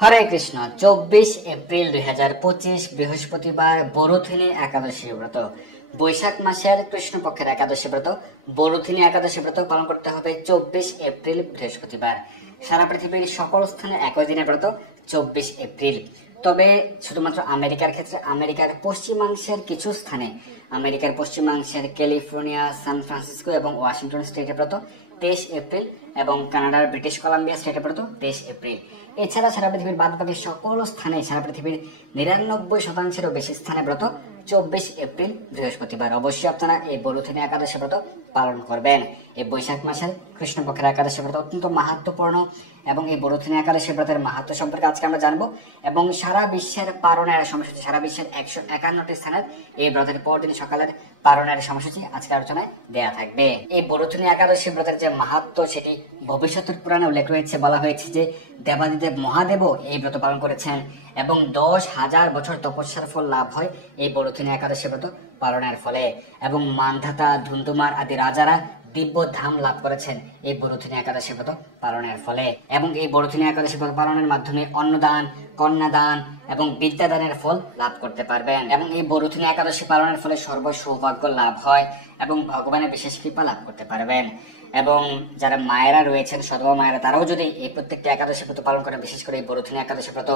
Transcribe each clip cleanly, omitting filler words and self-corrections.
হরে Krishna. 24 April 2025 বৃহস্পতিবার বরুথিনী একাদশী ব্রত, বৈশাখ মাসের কৃষ্ণপক্ষের একাদশী ব্রত বরুথিনী একাদশী ব্রত পালন করতে হবে 24 এপ্রিল বৃহস্পতিবার। সারা পৃথিবীর সকল স্থানে একই দিনের ব্রত 24 এপ্রিল। তবে শুধুমাত্র আমেরিকার ক্ষেত্রে আমেরিকার পশ্চিমাংশের কিছু স্থানে, আমেরিকার পশ্চিমাংশের ক্যালিফোর্নিয়া, সান ফ্রান্সিসকো এবং ওয়াশিংটন স্টেটের ব্রত 23 এপ্রিল এবং কানাডার ব্রিটিশ কলাম্বিয়া স্টেটের ব্রত 23 এপ্রিল। এছাড়া সারা পৃথিবীর বাদবাকি সকল স্থানে, সারা পৃথিবীর 99% বেশি স্থানে ব্রত 24 এপ্রিল বৃহস্পতিবার। অবশ্যই আপনারা এই বরুথিনী একাদশী ব্রত পালন করবেন। এই বৈশাখ মাসের কৃষ্ণপক্ষের একাদশী ব্রত অত্যন্ত মাহাত্ম্যপূর্ণ এবং এই বরুথিনী একাদশী ব্রতের মাহাত্ম্য সম্পর্কে আজকে আমরা জানবো এবং সারা বিশ্বের পালনের সময়সূচি, সারা বিশ্বের 151টি স্থানের এই ব্রতের পরদিন সকালের পালনের সময়সূচি আজকে আলোচনায় দেয়া থাকবে। এই বরুথিনী একাদশী ব্রতের যে মাহাত্ম্য সেটি ভবিষ্যতের পুরাণে উল্লেখ রয়েছে। বলা হয়েছে যে দেবাদিদেব মহাদেবও এই ব্রত পালন করেছেন এবং 10,000 বছর তপস্যার ফল লাভ হয় এই বরুথিনী একাদশী ব্রত পালনের ফলে। এবং মান্ধাতা, ধুন্ধুমার আদি রাজারা দিব্য ধাম লাভ করেছেন এই বরুথিনী একাদশী ব্রত পালনের ফলে। এবং এই বরুথিনী একাদশী ব্রত পালনের মাধ্যমে অন্নদান, কন্যাদান এবং বিদ্যাদানের ফল লাভ করতে পারবেন। এবং এই বরুথিনী একাদশী পালনের ফলে সর্ব সৌভাগ্য লাভ হয় এবং ভগবানের বিশেষ কৃপা লাভ করতে পারবেন। এবং যারা মায়েরা রয়েছেন, সদবা মায়েরা, তারাও যদি এই প্রত্যেকটা একাদশী ব্রত পালন করেন, বিশেষ করে এই বরুথিনী একাদশী ব্রত,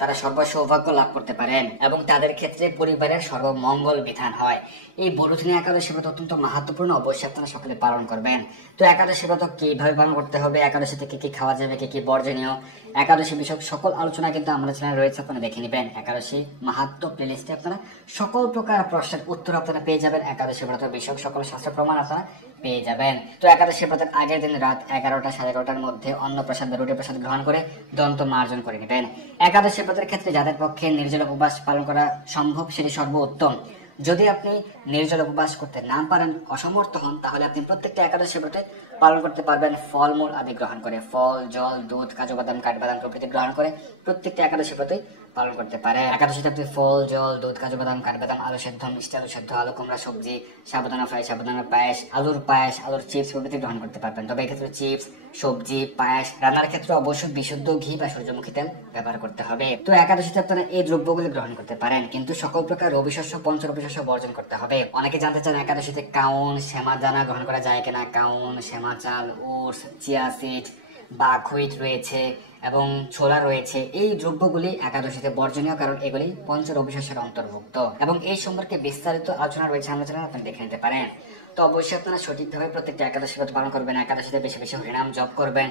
তারা সর্ব সৌভাগ্য লাভ করতে পারেন এবং তাদের ক্ষেত্রে পরিবারের সর্বমঙ্গল বিধান হয়। এই বরুথিনী একাদশী ব্রত অত্যন্ত মাহাত্ম্যপূর্ণ, অবশ্যই আপনারা সকলে পালন করবেন। তো একাদশী ব্রত কিভাবে পালন করতে হবে, একাদশীতে কি কি খাওয়া যাবে, কি কি বর্জনীয়, একাদশী বিষয়ক সকল আলোচনা কিন্তু আমাদের চ্যানেলে রয়েছে, আপনারা দেখে নেবেন। একাদশী মাহাত্ম্য প্লেলিস্টে আপনারা সকল প্রকার প্রশ্নের উত্তর আপনারা পেয়ে যাবেন। একাদশী ব্রত বিষয়ক সকল শাস্ত্র প্রমাণ আপনারা পেয়ে যাবেন। তো একাদশী ব্রতের আগের দিন রাত 11টা সাড়ে 11টার মধ্যে অন্ন প্রসাদ বা রুটি প্রসাদ গ্রহণ করে দন্ত মার্জন করে নেবেন। একাদশী ব্রতের ক্ষেত্রে যাদের পক্ষে নির্জল উপবাস পালন করা সম্ভব সেটি সর্বোত্তম। যদি আপনি নির্জল উপবাস করতে না পারেন, অসমর্থ হন, তাহলে আপনি প্রত্যেকটা একাদশী ব্রতে পালন করতে পারবেন ফলমূল আদি গ্রহণ করে, ফল, জল, দুধ, কাজু বাদাম, কাঠবাদাম প্রভৃতি গ্রহণ করে প্রত্যেকটা একাদশী ব্রতে পালন করতে পারে। একাদশীতে আপনি ফল, জল, দুধ, কাজু বাদাম, কাঠবাদাম, আলু সেদ্ধ, মিষ্টি আলু সেদ্ধ, আলু কুমড়া সবজি, সাবুদানা ফ্রাই, সাবুদানা পায়েস, আলুর পায়েস, আলুর চিপস প্রভৃতি গ্রহণ করতে পারবেন। তবে এক্ষেত্রে চিপস, সবজি, পায়েস রান্নার ক্ষেত্রে অবশ্যই বিশুদ্ধ ঘি বা সূর্যমুখী তেল ব্যবহার করতে হবে। তো একাদশীতে আপনারা এই দ্রব্যগুলি গ্রহণ করতে পারেন, কিন্তু সকল প্রকার রবি শস্য, পঞ্চরবি শস্য বর্জন করতে হবে। অনেকে জানতে চান একাদশীতে কাউন, শ্যামা দানা গ্রহণ করা যায় কিনা। কাউন, শ্যামা চাল, ওটস, চিয়া সিড, বাকহুইট রয়েছে এবং ছোলা রয়েছে। এই দ্রব্যগুলি একাদশীতে বর্জনীয়, কারণ এগুলি পঞ্চরবি শস্যের অন্তর্ভুক্ত এবং এই সম্পর্কে বিস্তারিত আলোচনা রয়েছে আমাদের চ্যানেলে, আপনি দেখে নিতে পারেন। তো অবশ্যই আপনারা সঠিকভাবে প্রত্যেকটা একাদশী ব্রত পালন করবেন। একাদশীতে বেশি বেশি হরিনাম জপ করবেন,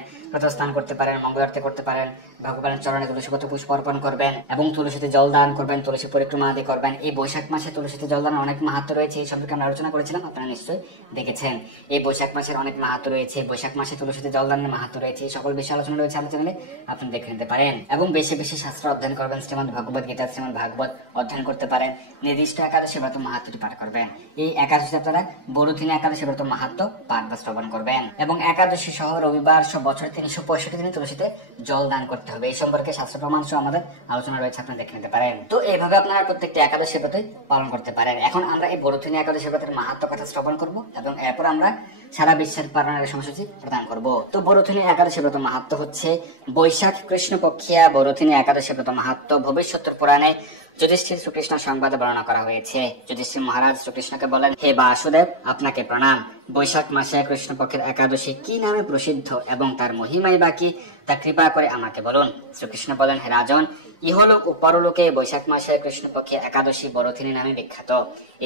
স্নান করতে পারেন, মঙ্গলারতি করতে পারেন, ভগবানের চরণে তুলসীপত্র পুষ্প অর্পণ করবেন এবং তুলসীতে জল দান করবেন, তুলসী পরিক্রমা আদি করবেন। এই বৈশাখ মাসে তুলসীতে জল দানের অনেক মাহাত্ম্য রয়েছে, এই সম্পর্কে আমরা আলোচনা করেছিলাম, আপনারা নিশ্চয়ই দেখেছেন। এই বৈশাখ মাসের অনেক মাহাত্ম্য রয়েছে, বৈশাখ মাসে তুলসীতে জল দানের মাহাত্ম্য রয়েছে, এই সকল বিষয়ে আলোচনা রয়েছে আমাদের চ্যানেলে, আপনি দেখে নিতে পারেন। এবং বেশি বেশি শাস্ত্র অধ্যয়ন করবেন, শ্রীমদ ভগবত গীতা, শ্রীমদ ভাগবত অধ্যয়ন করতে পারেন, নির্দিষ্ট একাদশী ব্রত মাহাত্ম্যটি পাঠ করবেন। এই একাদশীতে আপনারা বরুথিনী একাদশী ব্রত মাহাত্ম্য পাঠ বা শ্রবণ করবেন এবং একাদশী সহ রবিবার সব বছর 365 দিনে তুলসীতে জল দান করতে হবে। এই সম্পর্কে শাস্ত্র প্রমাণ সহ আমাদের আলোচনা রয়েছে, আপনারা দেখে নিতে পারেন। তো এইভাবে আপনারা প্রত্যেকটা একাদশী ব্রত পালন করতে পারেন। এখন আমরা এই বরুথিনী একাদশী ব্রতের মাহাত্ম্য কথা শ্রবণ করব এবং এরপর আমরা সারা বিশ্বের পালনের সময়সূচি প্রদান করব। তো বরুথিনী একাদশী ব্রত মাহাত্ম্য হচ্ছে বৈশাখ কৃষ্ণপক্ষিয়া বরুথিনী একাদশী ব্রত মাহাত্ম্য ভবিষ্যতের পুরাণে যুধিষ্ঠির শ্রীকৃষ্ণ সংবাদে বর্ণনা করা হয়েছে। যুধিষ্ঠির মহারাজ শ্রীকৃষ্ণকে বলেন, হে বাসুদেব, আপনাকে প্রণাম। বৈশাখ মাসে কৃষ্ণপক্ষের একাদশী কি নামে প্রসিদ্ধ এবং তার মহিমাই বা কি, তা কৃপা করে আমাকে বলুন। শ্রীকৃষ্ণ বলেন, হে রাজন, ইহলোক ও পরলোকে বৈশাখ মাসে কৃষ্ণপক্ষে একাদশী বরুথিনী নামে বিখ্যাত।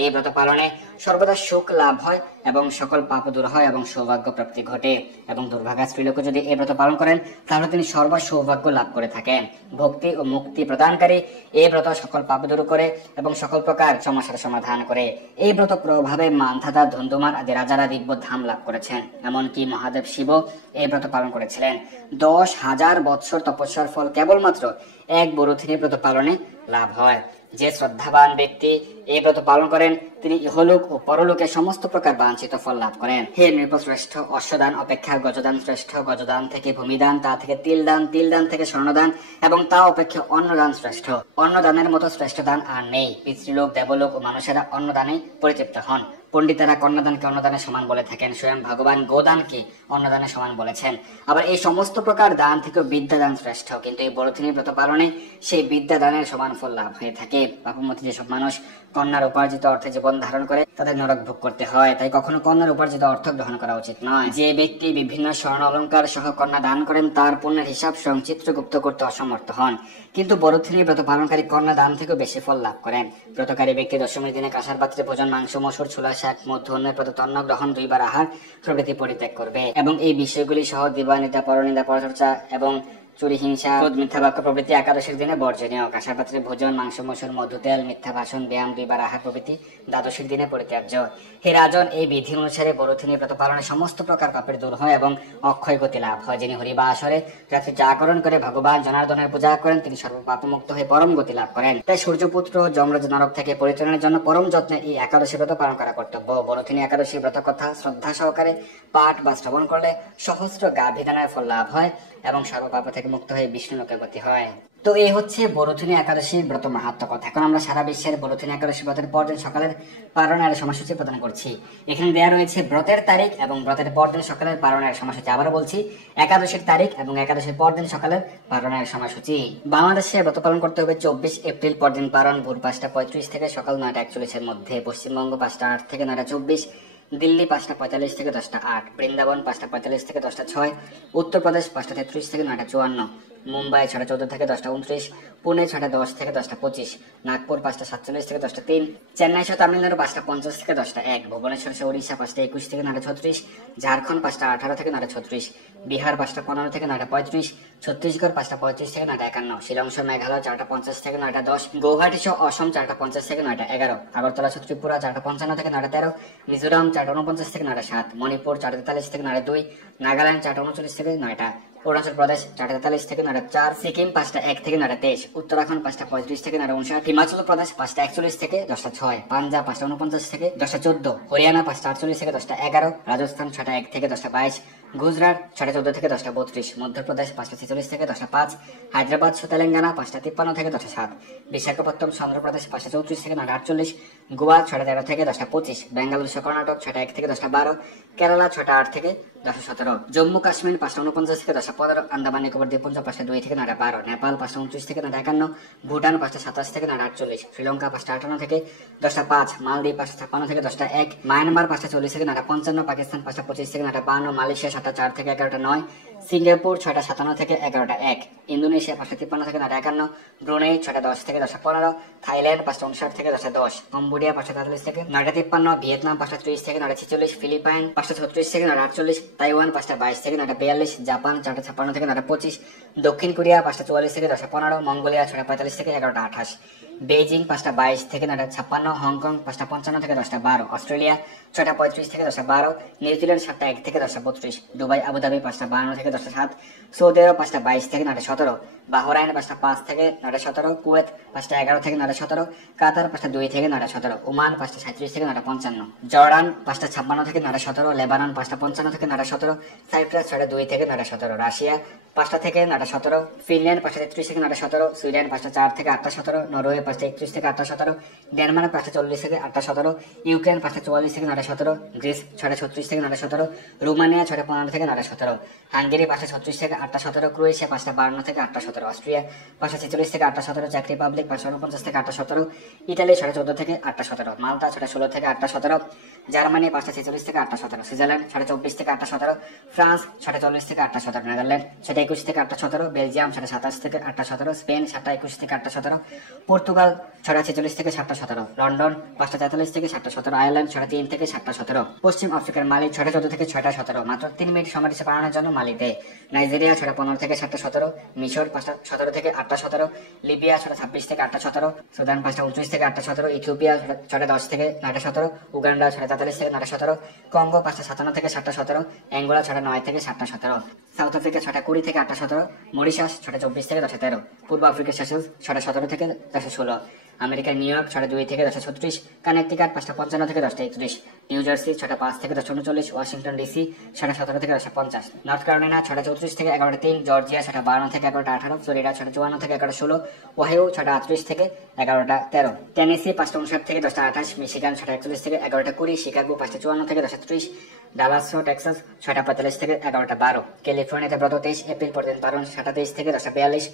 এই ব্রত পালনে সর্বদা সুখ লাভ হয় এবং সকল পাপ দূর হয় এবং সৌভাগ্য প্রাপ্তি ঘটে। এবং দুর্ভাগা স্ত্রীলোক যদি এই ব্রত পালন করেন তাহলে তিনি সর্ব সৌভাগ্য লাভ করে থাকেন। ভক্তি ও মুক্তি প্রদানকারী এই ব্রত সকল পাপ দূর করে এবং সকল প্রকার সমস্যার সমাধান করে। এই ব্রত প্রভাবে মান্ধাতা, ধুন্ধুমার আদি রাজারা দিব্য ধাম লাভ করেছেন। এমনকি মহাদেব শিব এই ব্রত পালন করেছিলেন। 10,000 বৎসর তপস্যার ফল কেবলমাত্র এক বরুথিনী ব্রত পালনে লাভ হয়। যে শ্রদ্ধাবান ব্যক্তি এই ব্রত পালন করেন তিনি ইহলোক ও পরলোকে সমস্ত প্রকার বাঞ্ছিত ফল লাভ করেন। হে নৃপশ্রেষ্ঠ, অশ্বদান অপেক্ষা গজদান শ্রেষ্ঠ, গজদান থেকে ভূমিদান, তা থেকে তিলদান, তিলদান থেকে স্বর্ণদান এবং তা অপেক্ষা অন্নদান শ্রেষ্ঠ। অন্নদানের মতো শ্রেষ্ঠ দান আর নেই। পিতৃলোক, দেবলোক ও মানুষেরা অন্নদানে পরিতৃপ্ত হন। পণ্ডিতেরা কন্যাদানকে অন্নদানের সমান বলে থাকেন, স্বয়ং ভগবান গোদানকে অন্নদানের সমান বলেছেন। আবার এই সমস্ত প্রকার দান থেকেও বিদ্যাদান শ্রেষ্ঠ, কিন্তু এই বরথিনী ব্রত পালনে সেই বিদ্যাদানের সমান ফল লাভ হয়ে থাকে। পাপমতী যেসব মানুষ কন্যার উপার্জিত অর্থে জীবন ধারণ করে তাদের নরক ভোগ করতে হয়, তাই কখনো কন্যার উপার্জিত অর্থ গ্রহণ করা উচিত নয়। যে ব্যক্তি বিভিন্ন স্বর্ণ অলংকার সহ কন্যা দান করেন তার পুণ্যের হিসাব স্বয়ং চিত্রগুপ্ত করতে অসমর্থ হন, কিন্তু বরথিনী ব্রত পালনকারী কন্যা দান থেকেও বেশি ফল লাভ করেন। ব্রতকারী ব্যক্তি দশমীর দিনে কাঁসার পাত্রে ভোজন, মাংস, মসুর, ছোলা, শাক, মধ্য, অন্যের প্রদত্ত অন্ন গ্রহণ, 2 বার আহার প্রভৃতি পরিত্যাগ করবে এবং এই বিষয়গুলি সহ দিবানিতা, পরনিন্দা, পরচর্চা এবং চুরি, হিংসা, ক্রোধ, মিথ্যা বাক্য প্রভৃতি একাদশীর দিনে বর্জনীয়। কাঁসার পাত্রে ভোজন, মাংস, মসুর, মধু, তেল, মিথ্যা ভাষণ, ব্যায়াম, 2 বার আহার প্রভৃতি দ্বাদশীর দিনে পরিত্যাজ্য। হে রাজন, এই বিধি অনুসারে বরথিনী ব্রত পালনে সমস্ত প্রকার পাপের দূর হয় এবং অক্ষয় গতি লাভ হয়। যিনি হরিবাসরে রাত্রি জাগরণ করে ভগবান জনার্দনের পূজা করেন তিনি সর্বপাপমুক্ত হয়ে পরম গতি লাভ করেন। তাই সূর্যপুত্র যমরাজ নরক থেকে পরিত্রাণের জন্য পরম যত্নে এই একাদশী ব্রত পালন করা কর্তব্য। বরথিনী একাদশী ব্রত কথা শ্রদ্ধা সহকারে পাঠ বা শ্রবণ করলে সহস্র গাভিদানের ফল লাভ হয় এবং সর্বপাপ থেকে মুক্ত হয়ে বিষ্ণু লোকে গতি হয়। তো এই হচ্ছে বরথিনী একাদশীর ব্রত মাহাত্ম্য কথা। এখন আমরা সারা বিশ্বের বরথিনী একাদশী ব্রতের পরদিন সকালের পালনের সময়সূচি প্রদান করছি। এখানে দেওয়া রয়েছে ব্রতের তারিখ এবং ব্রতের পরদিন সকালের পালনের সময়সূচি। আবারও বলছি, একাদশীর তারিখ এবং একাদশীর পরদিন সকালের পালনের সময়সূচি। বাংলাদেশে ব্রত পালন করতে হবে 24 এপ্রিল পরদিন পালন ভোর 5:35 থেকে সকাল 9:41 এর মধ্যে। পশ্চিমবঙ্গ 5:08 থেকে 9:24, দিল্লি 5:45 থেকে 10:08, বৃন্দাবন 5:45 থেকে 10:06, উত্তরপ্রদেশ 5:33 থেকে 9:54, মুম্বাই 14:14 থেকে 10:29, পুনে 10:10 থেকে 10:25, নাগপুর 5:47 থেকে 10:03, চেন্নাই সহ তামিলনাড়ু 5:50 থেকে 10:01, ভুবনেশ্বর সহ উড়িষ্যা 5:21 থেকে 9:36, ঝাড়খণ্ড 5:18 থেকে 9:36, বিহার 5:15 থেকে 9:35, ছত্তিশগড় 5:35 থেকে 9:51, শিলং সহ মেঘালয় 4:50 থেকে 9:10, গৌহাটি সহ অসম 4:50 থেকে 9:11, আগরতলা সহ ত্রিপুরা 4:55 থেকে 9:13, মিজোরাম 4:49 থেকে 9:07, মণিপুর 4:43 থেকে 9:02, নাগাল্যান্ড 4:39 থেকে 9টা, অরুণাচল প্রদেশ 4:43 থেকে 9:04, সিকিম 5:01 থেকে 9:23, উত্তরাখণ্ড 5:35 থেকে 9:59, হিমাচল প্রদেশ 5:41 থেকে 10:06, পাঞ্জাব 5:49 থেকে 10:14, হরিয়ানা 5:48 থেকে 10:11, রাজস্থান 6:01 থেকে 10:22, গুজরাট 14:14 থেকে 10:32, মধ্যপ্রদেশ 5:46 থেকে 10:05, হায়দ্রাবাদ সহ তেলেঙ্গানা 5:53 থেকে 10:07, বিশাখাপত্তনম অন্ধ্রপ্রদেশ 5:34 থেকে 9:48, গোয়া 6:13 থেকে 10:25, বেঙ্গালুরু সহ কর্ণাটক 6:01 থেকে 10:12, কেরালা 6:08 থেকে 10:17, জম্মু কাশ্মীর 5:49 থেকে 10:15, আন্দামান নিকোবর দ্বীপপুঞ্জ 5:02 থেকে 9:12, নেপাল 5:29 থেকে 9:51, ভুটান 5:27 থেকে 9:48, শ্রীলঙ্কা 5:58 থেকে 10:05, মালদ্বীপ 5:56 থেকে 10:01, মায়ানমার 5:40 থেকে 9:55, পাকিস্তান 5:25 থেকে 9:52, মালয়েশিয়া 7:04 থেকে 11:09, সিঙ্গাপুর 6:57 থেকে 11:01, ইন্দোনেশিয়া 5:53 থেকে 9:51, ব্রুনেই 6:10 থেকে 10:15, থাইল্যান্ড 5:59 থেকে 10:10, কম্বোডিয়া 5:43 থেকে 9:53, ভিয়েতনাম 5:30 থেকে 9:46, ফিলিপাইন 5:36 থেকে 9:48, তাইওয়ান 5:22 থেকে 9:42, জাপান 4:56 থেকে 9:25, দক্ষিণ কোরিয়া 5:44 থেকে 10:15, মঙ্গোলিয়া 6:45 থেকে 11:28, বেইজিং 5:22 থেকে 9:56, হংকং 5:55 থেকে 10:12, অস্ট্রেলিয়া 6:35 থেকে 10:12, নিউজিল্যান্ড 7:01 থেকে 10:32, দুবাই আবুধাবি 5:52 থেকে 10:07, সৌদি আরব 5:22 থেকে 9:17, বাহরাইন 5:05 থেকে 9:17, কুয়েত 5:11 থেকে 9:17, কাতার 5:02 থেকে 9:17, ওমান 5:37 থেকে 9:55, জর্ডান 5:56 থেকে 9:17, লেবানন 5:55 থেকে 9:17, সাইপ্রাস 2:02 থেকে 9:17, রাশিয়া 5টা থেকে 9:17, ফিনল্যান্ড 5:33 থেকে 9:17, সুইডেন 5:04 থেকে 8:17, নরওয়ে 5:31 থেকে 8:17, ডেনমার্ক 5:40 থেকে 8:17, ইউক্রেন 5:44 থেকে 9:17, গ্রিস 6:36 থেকে 9:17, রোমানিয়া 6:15 থেকে 9:17, হাঙ্গেরি 5:36 থেকে 8:17, ক্রোয়েশিয়া 5:52 থেকে 8:17, অস্ট্রিয়া 5:46 থেকে 8:17, চেক রিপাবলিক 5:49 থেকে 8:17, ইতালি 14:30 থেকে 8:17, মাল্টা 16 থেকে 8:17, জার্মানি 5:46 থেকে 8:17, সুইজারল্যান্ড 24 থেকে 8:17, ফ্রান্স 40 থেকে 8:17, নেদারল্যান্ড 21 থেকে 8:17, বেলজিয়াম 27 থেকে 8:17, স্পেন 21 থেকে 8:17, পর্তুগাল 46 থেকে 7:17, লন্ডন 5:43 থেকে 7:17, আয়ারল্যান্ড 3 থেকে 7:17, পশ্চিম আফ্রিকার মালি 14 থেকে 6:17, মাত্র 3 মিনিট সময় দিচ্ছে পালানোর জন্য মালিতে, নাইজেরিয়া 15 থেকে 7:17, মিশর 17 থেকে 8:17, লিবিয়া 26 থেকে 8:17, সুদান 29 থেকে 8:17, ইথিওপিয়া 10 থেকে 9:17, উগান্ডা 43 থেকে 9:17, কঙ্গো 5:57 থেকে 7:17, অ্যাঙ্গোলা 9 থেকে 7:17, সাউথ আফ্রিকা 20 থেকে 8:17, মরিশাস 24 থেকে 10:13, পূর্ব আফ্রিকা সেশেলস 17 থেকে 10:16, আমেরিকার নিউ ইয়র্ক 2:30 থেকে 10:36, কানেকটিকাট 5:55 থেকে 10:31, নিউ জার্সি 5:05 থেকে 10:39, ওয়াশিংটন ডিসি 17:17 থেকে 10:50, নর্থ ক্যারোলাইনা 6:34 থেকে 11:03, জর্জিয়া 6:52 থেকে 11:18, ফ্লোরিডা 6:54 থেকে 11:16, ওহাইও 6:38 থেকে 11:13, টেনেসি 5:59 থেকে 10:28, মিশিগান 6:41 থেকে 11:20, শিকাগো 5:54 থেকে 10:30, ডালাস টেক্সাস 6:45 থেকে 11:12, ক্যালিফোর্নিয়াতে ব্রত 23 এপ্রিল পর্যন্ত পালন 7:23 থেকে 10:42,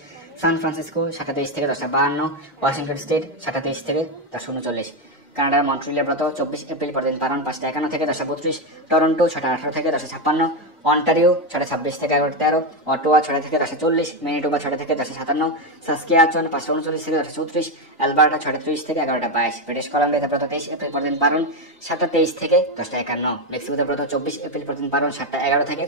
সান ফ্রান্সিসকো 7:23 থেকে 10:52, ওয়াশিংটন স্টেট 7:23 থেকে 10:39, কানাডার মন্ট্রিলে ব্রত 24 এপ্রিল পর্যন্ত পালন 5:51 থেকে 10:32, টরন্টো 6:18 থেকে 10:56, অন্টারিও 6:26 থেকে 11:13, অটোয়া 6 থেকে 10:40, ম্যানিটোবা 6 থেকে 10:57, সাসকিয়াচন 5:39 থেকে 10:34, অ্যালবার্টা 6:30 থেকে 11:22, ব্রিটিশ কলাম্বিয়াতে ব্রত 23 এপ্রিল পর্যন্ত পালন 7:23 থেকে 10:51, মেক্সিকোতে ব্রত 24 এপ্রিল পর্যন্ত পালন 7:11 থেকে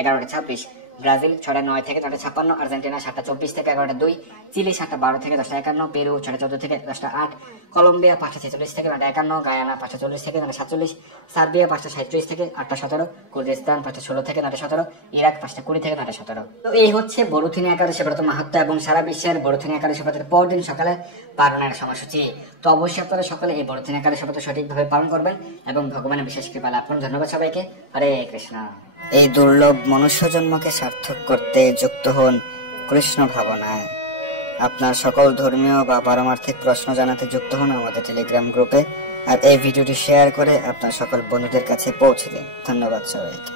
11:26, ব্রাজিল 9:09 থেকে 9:56, আর্জেন্টিনা 7:24 থেকে 11:02, চিলি 7:12 থেকে 10:51, পেরু 14:14 থেকে 10:08, কলম্বিয়া 5:46 থেকে 9:51, গায়ানা 5:40 থেকে 9:47, সার্বিয়া 5:37 থেকে 8:17, কুর্দিস্তান 5:16 থেকে 9:17, ইরাক 5:20 থেকে 9:17। তো এই হচ্ছে বরুথিনী একাদশী ব্রত মাহাত্ম্য এবং সারা বিশ্বের বরুথিনী একাদশী ব্রতের পরদিন সকালে পালনের সময়সূচি। তো অবশ্যই আপনারা সকলে এই বরুথিনী একাদশী ব্রত সঠিকভাবে পালন করবেন এবং ভগবানের বিশেষ কৃপা লাভ করুন। ধন্যবাদ সবাইকে। হরে কৃষ্ণ। এই দুর্লভ মনুষ্য জন্মকে সার্থক করতে যুক্ত হন কৃষ্ণ ভাবনায়। আপনার সকল ধর্মীয় বা পারমার্থিক প্রশ্ন জানাতে যুক্ত হন আমাদের টেলিগ্রাম গ্রুপে, আর এই ভিডিওটি শেয়ার করে আপনার সকল বন্ধুদের কাছে পৌঁছে দিন। ধন্যবাদ সবাইকে।